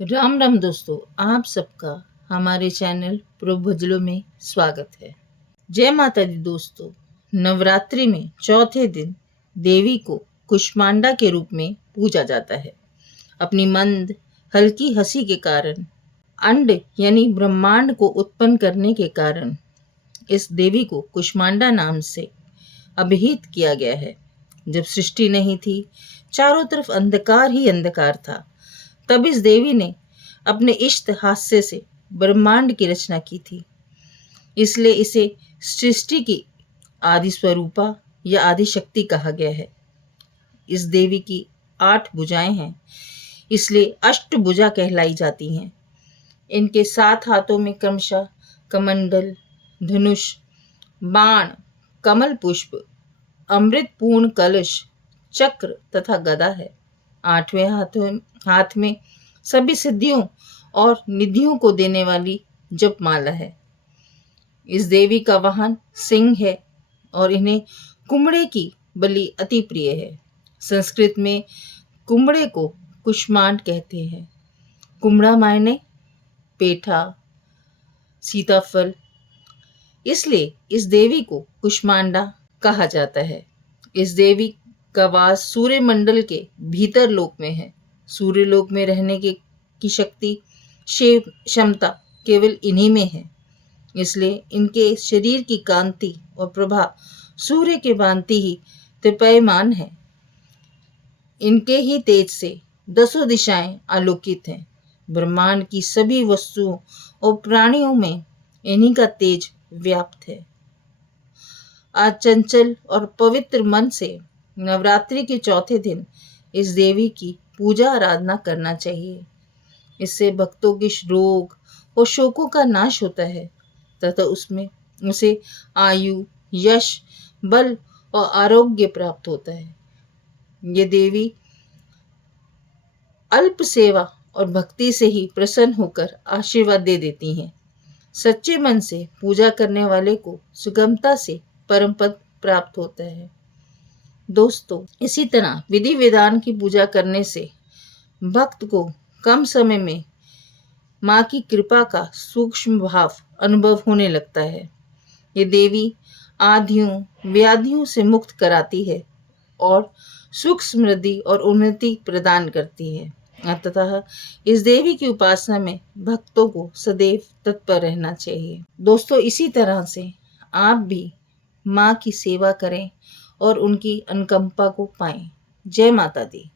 राम राम दोस्तों, आप सबका हमारे चैनल प्रभुजलों में स्वागत है। जय माता दी दोस्तों। नवरात्रि में चौथे दिन देवी को कुष्मांडा के रूप में पूजा जाता है। अपनी मंद हल्की हंसी के कारण, अंड यानी ब्रह्मांड को उत्पन्न करने के कारण इस देवी को कुष्मांडा नाम से अभिहित किया गया है। जब सृष्टि नहीं थी, चारों तरफ अंधकार ही अंधकार था, तब इस देवी ने अपने इष्ट हास्य से ब्रह्मांड की रचना की थी। इसलिए इसे सृष्टि की आदि स्वरूपा या आदि शक्ति कहा गया है। इस देवी की 8 भुजाएं हैं, इसलिए अष्टभुजा कहलाई जाती हैं। इनके 7 हाथों में क्रमशः कमंडल, धनुष, बाण, कमल पुष्प, अमृत पूर्ण कलश, चक्र तथा गदा है। 8वें हाथ में सभी सिद्धियों और निधियों को देने वाली जपमाला है। इस देवी का वाहन सिंह है और इन्हें कुम्हड़े की बलि अति प्रिय है। संस्कृत में कुम्हड़े को कुष्मांड कहते हैं। कुम्हड़ा मायने पेठा, सीताफल, इसलिए इस देवी को कुष्मांडा कहा जाता है। इस देवी का वास सूर्य मंडल के भीतर लोक में है। सूर्य लोक में रहने की शक्ति, क्षमता केवल इन्हीं में है। इसलिए इनके शरीर की कांति और प्रभा सूर्य के भांति ही त्रिपयमान है। इनके ही तेज से 10 दिशाएं आलोकित हैं। ब्रह्मांड की सभी वस्तुओं और प्राणियों में इन्हीं का तेज व्याप्त है। आज चंचल और पवित्र मन से नवरात्रि के चौथे दिन इस देवी की पूजा आराधना करना चाहिए। इससे भक्तों के रोग और शोकों का नाश होता है तथा उसे आयु, यश, बल और आरोग्य प्राप्त होता है। ये देवी अल्प सेवा और भक्ति से ही प्रसन्न होकर आशीर्वाद दे देती हैं। सच्चे मन से पूजा करने वाले को सुगमता से परम पद प्राप्त होता है। दोस्तों, इसी तरह विधि विधान की पूजा करने से भक्त को कम समय में माँ की कृपा का सूक्ष्म भाव अनुभव होने लगता है। ये देवी आधियों व्याधियों से मुक्त कराती है और सुख, समृद्धि और उन्नति प्रदान करती है। अतः इस देवी की उपासना में भक्तों को सदैव तत्पर रहना चाहिए। दोस्तों, इसी तरह से आप भी माँ की सेवा करें और उनकी अनुकंपा को पाएं। जय माता दी।